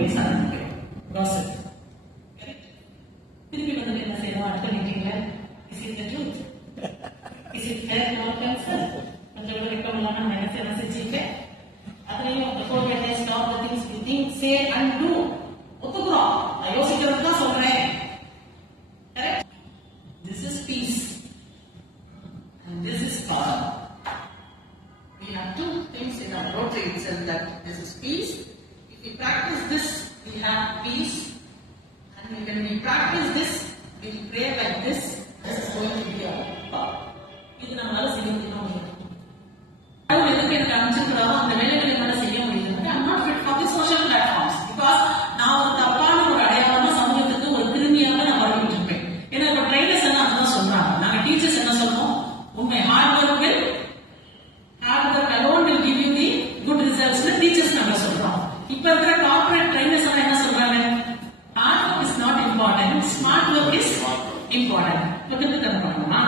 பேசாதீங்க. திருப்பி வந்து என்ன செய்யணும்? அடுத்த மீட்டிங்ல is it the truth, is it fair not concern கொஞ்சம் ரெக்கமெண்ட் நம்ம என்ன செய்யணும் செஞ்சுட்டேன். அதுலயும் before we can stop the things we think, say and do. ஒத்துக்குறோம், நான் யோசிக்கிறது தான் சொல்றேன். Correct? This is peace and this is power. We have two things in our Rotary itself, that this is peace. If we practice this, we have peace. And when we practice this, we pray like this. This is going to be our power. இது நம்மளால செய்ய முடியும். எதுக்கு எனக்கு அனுப்பிச்சிருக்கிறாரோ அந்த வேலைகளை என்னால செய்ய முடியுது. I'm not fit for the social platforms because நான் ஒரு தப்பான ஒரு அடையாளமா சமூகத்துக்கு ஒரு கிருமியாக நான் வளர்ந்துட்டு இருப்பேன். ஏன்னா இப்ப ட்ரைனர்ஸ் எல்லாம் அதுதான் சொல்றாங்க. நாங்க டீச்சர்ஸ் என்ன சொல்றோம்? உண்மை hard work alone will give you the good results. Teachers நாங்க சொல்றோம். இப்ப இருக்கிற கார்ப்பரேட் ட்ரைனர்ஸ் எல்லாம் என்ன சொல்றாங்க? Hard work is not important, smart work is important. திருத்தம் பண்ணணுமா,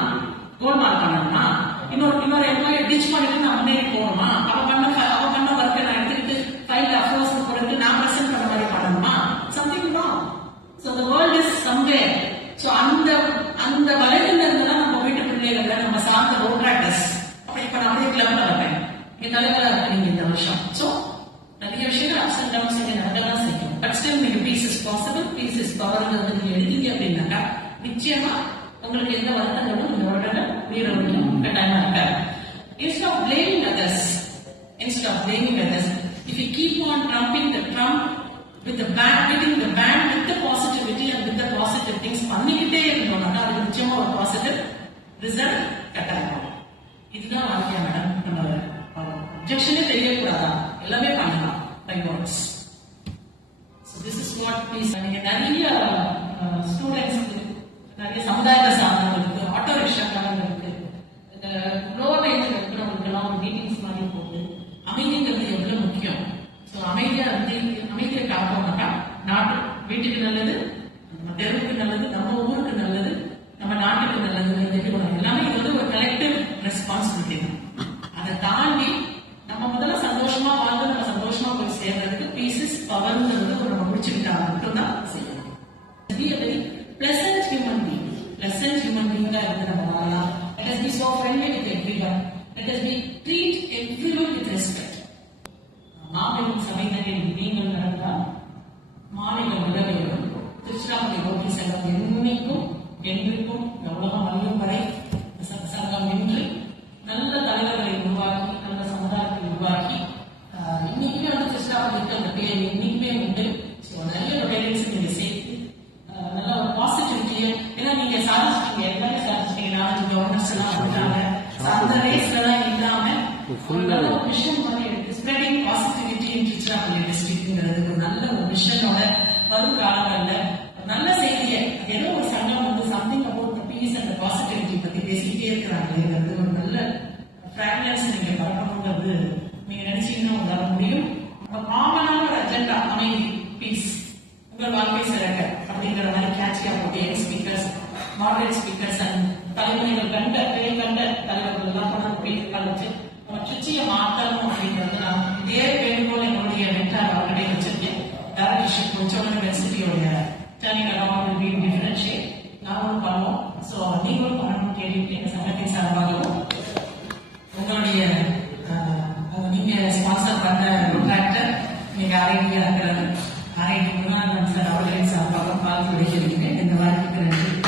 கோல்மால் பண்ணணுமா, இன்னொரு எம்ப்ளாயி டிச் பண்ணிட்டு நான் முன்னேறி போகணுமா, அவ பண்ண ஒர்க்கை நான் எடுத்துக்கிட்டு ஃபைல் அப்ரோஸ் கொடுத்து நான் பிரசன்ட் பண்ண மாதிரி பண்ணணுமா, something wrong. So the world is somewhere. So அந்த வலையில இருந்தா நம்ம வீட்டு பிள்ளைகள் நம்ம சார்ந்த ரோட்ராக்டர்ஸ். இப்ப நான் அப்படியே கிளப்ல வரேன், என் தலைவரா இருக்கீங்க இந்த வருஷம். சோ நிறைய விஷயங்கள் அப்ஸ் அண்ட் டவுன்ஸ் இங்க நடக்கதான் செய்யும். பட் ஸ்டில் நீங்க peace is possible, peace is power நீங்க எடுத்தீங்க அப்படின்னாக்கா நிச்சயமா உங்களுக்கு எந்த வருத்தங்களும் இந்த வருடங்கள் வீர முடியும் கட்டாயமா இருக்க. Instead of blaming others, if you keep on trumping the trump with the band, hitting the band with the positivity and with the positive things பண்ணிக்கிட்டே இருந்தோம்னா அது நிச்சயமா ஒரு பாசிட்டிவ் ரிசல்ட் கட்டாயமா. இதுதான் வாழ்க்கையா மேடம். நம்ம அப்ஜெக்ஷனே தெரியக்கூடாதா, எல்லாமே பண்ணலாம் by words. So this is what please. நீங்க நிறைய ஸ்டூடெண்ட்ஸ்க்கு, நிறைய சமுதாயத்தை சார்ந்தவங்களுக்கு, ஆட்டோ ரிக்ஷாக்காரங்களுக்கு, இந்த லோவர் ரேஞ்சில் இருக்கிறவங்களுக்கு எல்லாம் ஒரு மீட்டிங்ஸ் மாதிரி போட்டு அமைதிங்கிறது எவ்வளவு முக்கியம். ஸோ அமைதியை காப்போம்னாக்கா நாட்டு வீட்டுக்கு நல்லது, நம்ம தெருவுக்கு நல்லது, நம்ம ஊருக்கு நல்லது, நம்ம நாட்டுக்கு நல்லது. எல்லாமே இது வந்து ஒரு கலெக்டிவ் ரெஸ்பான்சிபிலிட்டி தான். அதை தாண்டி நம்ம முதல்ல சந்தோஷமா வாழ்ந்து நம்ம சந்தோஷமா போய் சேர்றதுக்கு பீஸ் இஸ் பவர்ங்கிறது ஒரு நம்ம முடிச்சுக்கிட்டா மட்டும்தான் செய்யணும். Pleasant human being இருந்து நம்ம வாழலாம். Let us be so friendly with everyone. Let us treat everyone with respect. மாபெரும் சபைகளில் நீங்கள் நடந்தால் மாநில உதவியோடும் திருச்சிராப்பள்ளி ரோட்டரி சங்கம் என்னைக்கும் என்றைக்கும் உலகம் அழியும் வரை சங்கம் நின்று நல்ல தலைவர்களை உருவாக்கி, நல்ல சமுதாயத்தை உருவாக்கி, இன்னைக்குமே வந்து திருச்சிராப்பள்ளிக்கு அந்த பேர் இன்னைக்குமே உண்டு. நிறைய பேரண்ட்ஸ் நீங்க சேர்த்து நல்ல ஒரு பாசிட்டிவிட்டியை, ஏன்னா நீங்க சாதிச்சிட்டீங்க, எல்லாமே சாதிச்சிட்டீங்க. 4 கவர்னர்ஸ் எல்லாம் வந்துட்டாங்க. அந்த ரேஸ்ல எல்லாம் இல்லாம நல்ல ஒரு மிஷன் மாதிரி எடுத்து ஸ்ப்ரெடிங் பாசிட்டிவிட்டி இன் திருச்சிராப்பள்ளி டிஸ்ட்ரிக்ட்ங்கிறது ஒரு நல்ல ஒரு மிஷனோட வரும் காலங்களில் நல்ல செய்தியை, ஏதோ ஒரு சங்கம் வந்து something about peace and positivity பத்தி பேசிக்கிட்டே இருக்கிறாங்கிறது ஒரு நல்ல ஃபிராக்ரன்ஸ் நீங்க பரப்பணுங்கிறது நீங்க நினைச்சீங்கன்னா உங்களால முடியும். காமனான ஒரு அஜெண்டா, அமைதி, பீஸ், உங்கள் வாழ்க்கை சிறக்க அப்படிங்கிற மாதிரி கேட்சியா போட்டு ஸ்பீக்கர்ஸ், மாடரேட் ஸ்பீக்கர்ஸ் அண்ட் தலைமுறைகள் கண்ட தலைவர்கள் எல்லாம் கொண்டு கழிச்சு நம்ம சுச்சியை மாற்றணும் அப்படிங்கிறது நான் இதே வேண்டுகோள் என்னுடைய மென்டார் அவர்களே வச்சிருக்கேன். டைரக்டர்ஷிப் உச்சவன யூனிவர்சிட்டியோட turning around will be different shape. நாங்களும் பண்ணுவோம். ஸோ நீங்களும் பண்ணணும் கேள்வி எங்க சங்கத்தின் சார்பாகவும் உங்களுடைய நீங்க ஸ்பான்சர் பண்ண ட்ராக்டர் நீங்க ஆரோக்கியம் இருக்கிறது ஆரோக்கியம் சார் அவர்களின் சார்பாக பார்த்து விடுகிறீங்க. இந்த வாய்ப்புக்கு நன்றி.